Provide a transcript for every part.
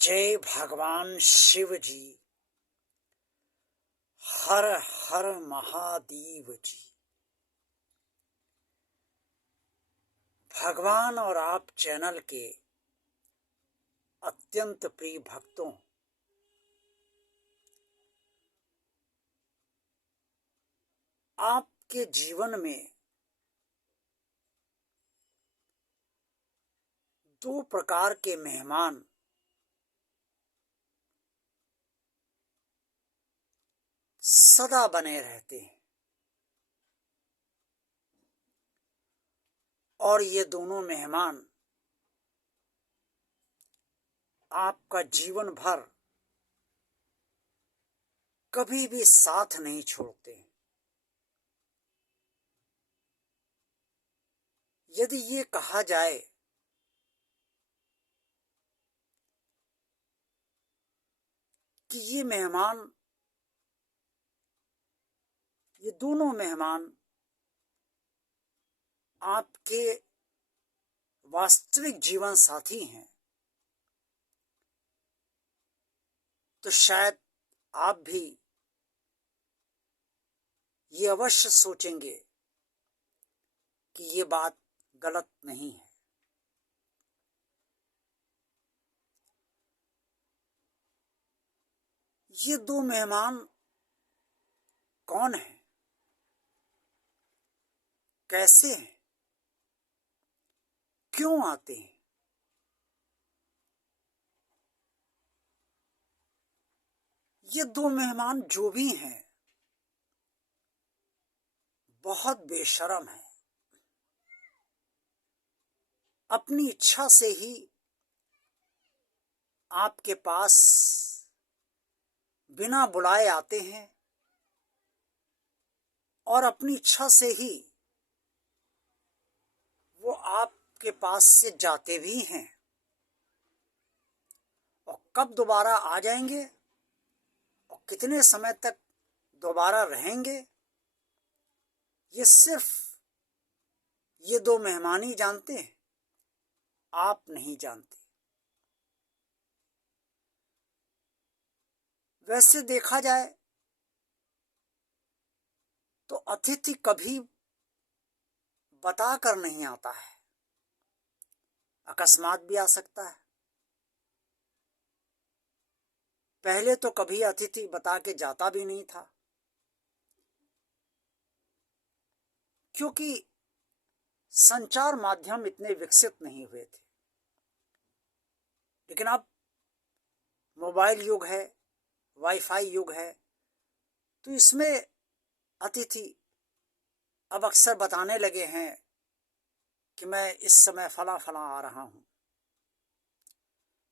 जय भगवान शिव जी। हर हर महादेव जी। भगवान और आप चैनल के अत्यंत प्रिय भक्तों, आपके जीवन में दो प्रकार के मेहमान सदा बने रहते हैं और ये दोनों मेहमान आपका जीवन भर कभी भी साथ नहीं छोड़ते। यदि ये कहा जाए कि ये दोनों मेहमान आपके वास्तविक जीवन साथी हैं, तो शायद आप भी ये अवश्य सोचेंगे कि ये बात गलत नहीं है। ये दो मेहमान कौन हैं, कैसे हैं, क्यों आते हैं? ये दो मेहमान जो भी हैं बहुत बेशर्म हैं। अपनी इच्छा से ही आपके पास बिना बुलाए आते हैं और अपनी इच्छा से ही वो आपके पास से जाते भी हैं। और कब दोबारा आ जाएंगे और कितने समय तक दोबारा रहेंगे, ये सिर्फ ये दो मेहमान ही जानते हैं, आप नहीं जानते। वैसे देखा जाए तो अतिथि कभी बता कर नहीं आता है, अकस्मात भी आ सकता है। पहले तो कभी अतिथि बता के जाता भी नहीं था, क्योंकि संचार माध्यम इतने विकसित नहीं हुए थे। लेकिन अब मोबाइल युग है, वाईफाई युग है, तो इसमें अतिथि अब अक्सर बताने लगे हैं कि मैं इस समय फला फला आ रहा हूं।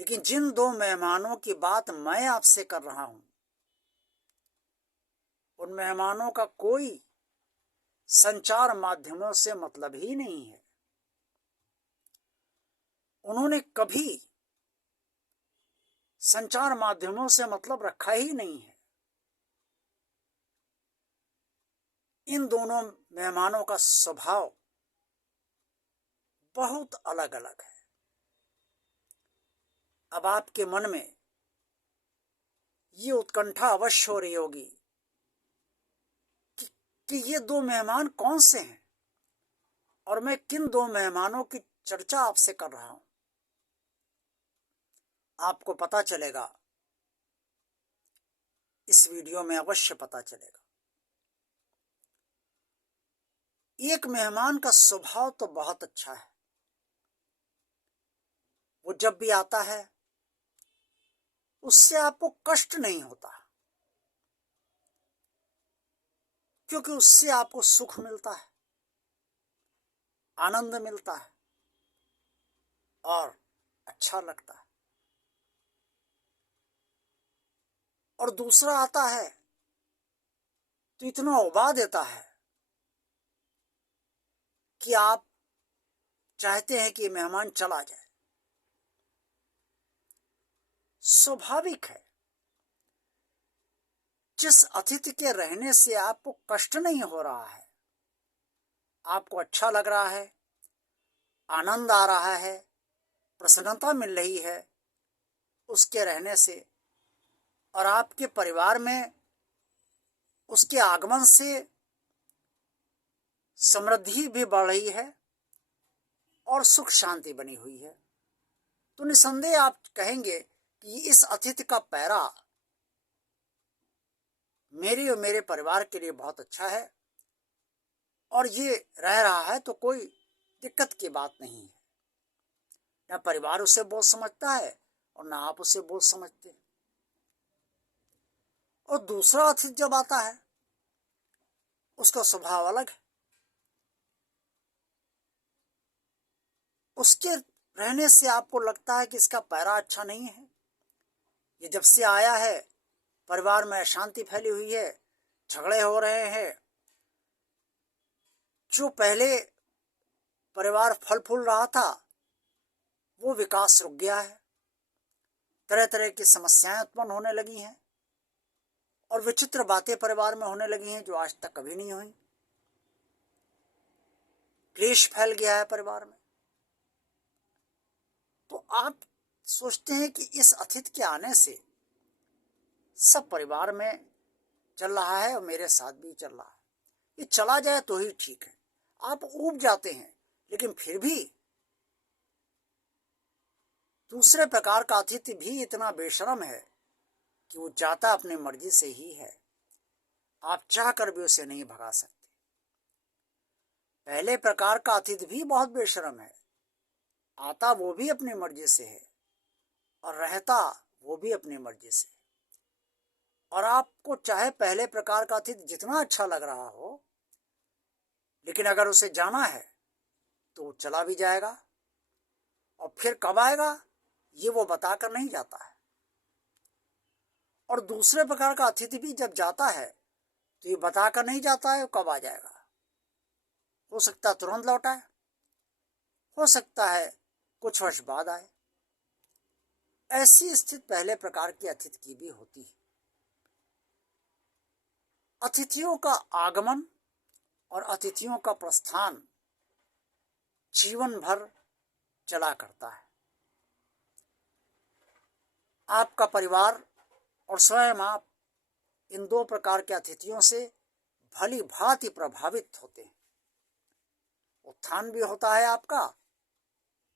लेकिन जिन दो मेहमानों की बात मैं आपसे कर रहा हूं, उन मेहमानों का कोई संचार माध्यमों से मतलब ही नहीं है। उन्होंने कभी संचार माध्यमों से मतलब रखा ही नहीं है। इन दोनों मेहमानों का स्वभाव बहुत अलग अलग है। अब आपके मन में ये उत्कंठा अवश्य हो रही होगी कि ये दो मेहमान कौन से हैं और मैं किन दो मेहमानों की चर्चा आपसे कर रहा हूं। आपको पता चलेगा, इस वीडियो में अवश्य पता चलेगा। एक मेहमान का स्वभाव तो बहुत अच्छा है। वो जब भी आता है उससे आपको कष्ट नहीं होता, क्योंकि उससे आपको सुख मिलता है, आनंद मिलता है और अच्छा लगता है। और दूसरा आता है तो इतना उबा देता है कि आप चाहते हैं कि मेहमान चला जाए। स्वाभाविक है, जिस अतिथि के रहने से आपको कष्ट नहीं हो रहा है, आपको अच्छा लग रहा है, आनंद आ रहा है, प्रसन्नता मिल रही है, उसके रहने से और आपके परिवार में उसके आगमन से समृद्धि भी बढ़ रही है और सुख शांति बनी हुई है। तो निसंदेह आप कहेंगे कि इस अतिथि का पैरा मेरे और मेरे परिवार के लिए बहुत अच्छा है और ये रह रहा है तो कोई दिक्कत की बात नहीं है। न परिवार उसे बोझ समझता है और न आप उसे बोझ समझते। और दूसरा अतिथि जब आता है उसका स्वभाव अलग है। उसके रहने से आपको लगता है कि इसका पैरा अच्छा नहीं है। ये जब से आया है परिवार में अशांति फैली हुई है, झगड़े हो रहे हैं। जो पहले परिवार फल फूल रहा था वो विकास रुक गया है। तरह तरह की समस्याएं उत्पन्न होने लगी हैं और विचित्र बातें परिवार में होने लगी हैं जो आज तक कभी नहीं हुई। क्लेश फैल गया है परिवार में। तो आप सोचते हैं कि इस अतिथि के आने से सब परिवार में चल रहा है और मेरे साथ भी चल रहा है, ये चला जाए तो ही ठीक है। आप ऊब जाते हैं, लेकिन फिर भी दूसरे प्रकार का अतिथि भी इतना बेशर्म है कि वो जाता अपनी मर्जी से ही है। आप चाह कर भी उसे नहीं भगा सकते। पहले प्रकार का अतिथि भी बहुत बेशर्म है। आता वो भी अपनी मर्जी से है और रहता वो भी अपनी मर्जी से। और आपको चाहे पहले प्रकार का अतिथि जितना अच्छा लग रहा हो, लेकिन अगर उसे जाना है तो वो चला भी जाएगा और फिर कब आएगा ये वो बताकर नहीं जाता है। और दूसरे प्रकार का अतिथि भी जब जाता है तो ये बताकर नहीं जाता है कब आ जाएगा। हो सकता है तुरंत लौट आए, हो सकता है कुछ वर्ष बाद आए। ऐसी स्थिति पहले प्रकार के अतिथि की भी होती है। अतिथियों का आगमन और अतिथियों का प्रस्थान जीवन भर चला करता है। आपका परिवार और स्वयं आप इन दो प्रकार के अतिथियों से भली भांति प्रभावित होते हैं। उत्थान भी होता है आपका,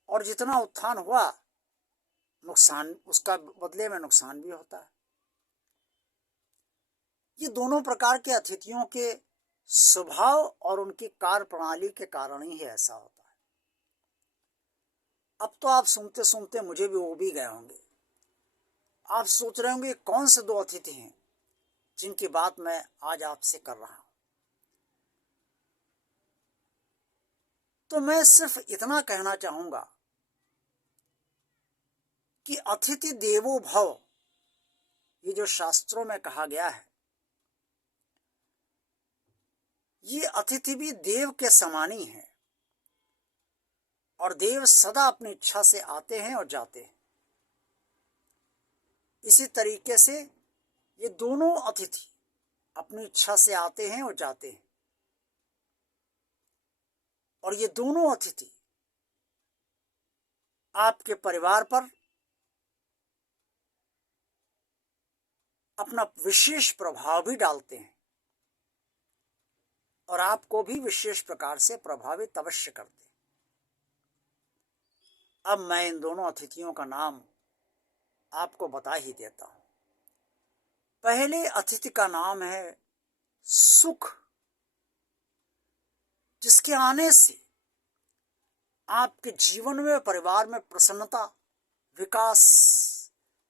और जितना उत्थान हुआ नुकसान, उसका बदले में नुकसान भी होता है। ये दोनों प्रकार के अतिथियों के स्वभाव और उनकी कार्य प्रणाली के कारण ही ऐसा होता है। अब तो आप सुनते सुनते मुझे भी वो भी गए होंगे। आप सोच रहे होंगे कौन से दो अतिथि हैं जिनकी बात मैं आज आपसे कर रहा हूं। तो मैं सिर्फ इतना कहना चाहूंगा कि अतिथि देवो भव, ये जो शास्त्रों में कहा गया है, ये अतिथि भी देव के समान ही है। और देव सदा अपनी इच्छा से आते हैं और जाते हैं। इसी तरीके से ये दोनों अतिथि अपनी इच्छा से आते हैं और जाते हैं। और ये दोनों अतिथि आपके परिवार पर अपना विशेष प्रभाव भी डालते हैं और आपको भी विशेष प्रकार से प्रभावित अवश्य करते हैं। अब मैं इन दोनों अतिथियों का नाम आपको बता ही देता हूं। पहले अतिथि का नाम है सुख, जिसके आने से आपके जीवन में, परिवार में प्रसन्नता, विकास,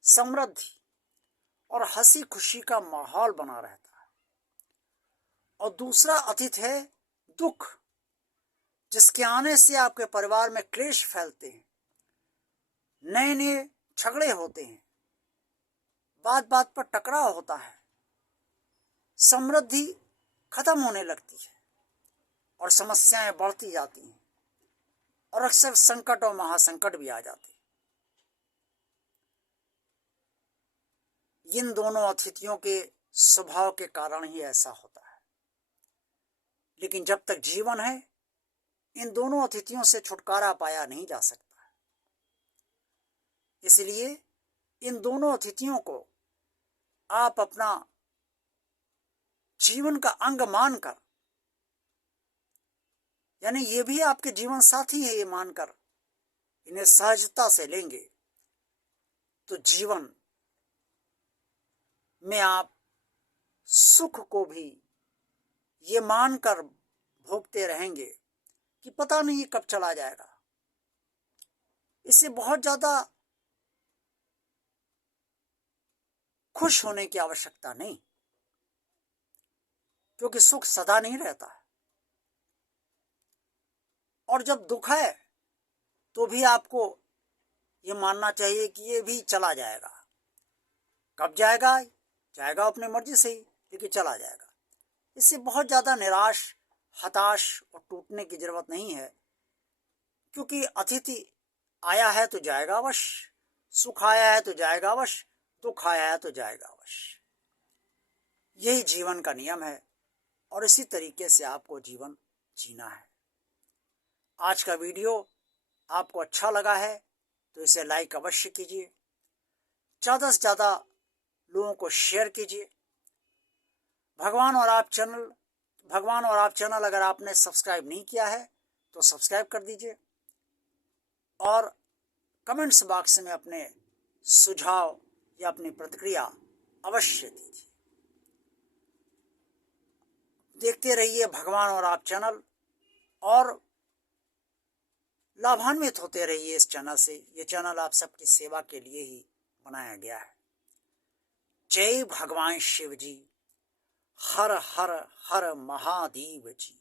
समृद्धि और हंसी खुशी का माहौल बना रहता है। और दूसरा अतिथि है दुख, जिसके आने से आपके परिवार में क्लेश फैलते हैं, नए नए झगड़े होते हैं, बात बात पर टकराव होता है, समृद्धि खत्म होने लगती है और समस्याएं बढ़ती जाती हैं और अक्सर संकट और महासंकट भी आ जाते हैं। इन दोनों अतिथियों के स्वभाव के कारण ही ऐसा होता है। लेकिन जब तक जीवन है इन दोनों अतिथियों से छुटकारा पाया नहीं जा सकता। इसलिए इन दोनों अतिथियों को आप अपना जीवन का अंग मानकर, यानी ये भी आपके जीवन साथी है ये मानकर इन्हें सहजता से लेंगे तो जीवन में आप सुख को भी ये मानकर भोगते रहेंगे कि पता नहीं ये कब चला जाएगा। इससे बहुत ज्यादा खुश होने की आवश्यकता नहीं, क्योंकि सुख सदा नहीं रहता है। और जब दुख है तो भी आपको ये मानना चाहिए कि ये भी चला जाएगा। कब जाएगा? जाएगा अपनी मर्जी से ही, लेकिन चला जाएगा। इससे बहुत ज्यादा निराश, हताश और टूटने की जरूरत नहीं है, क्योंकि अतिथि आया है तो जाएगा अवश्य, सुख आया है तो जाएगा अवश्य, दुख आया है तो जाएगा अवश्य। यही जीवन का नियम है और इसी तरीके से आपको जीवन जीना है। आज का वीडियो आपको अच्छा लगा है तो इसे लाइक अवश्य कीजिए, ज़्यादा से ज़्यादा लोगों को शेयर कीजिए। भगवान और आप चैनल अगर आपने सब्सक्राइब नहीं किया है तो सब्सक्राइब कर दीजिए और कमेंट्स बॉक्स में अपने सुझाव या अपनी प्रतिक्रिया अवश्य दीजिए। देखते रहिए भगवान और आप चैनल और लाभान्वित होते रहिए इस चैनल से। ये चैनल आप सबकी सेवा के लिए ही बनाया गया है। जय भगवान शिव जी। हर हर हर महादेव जी।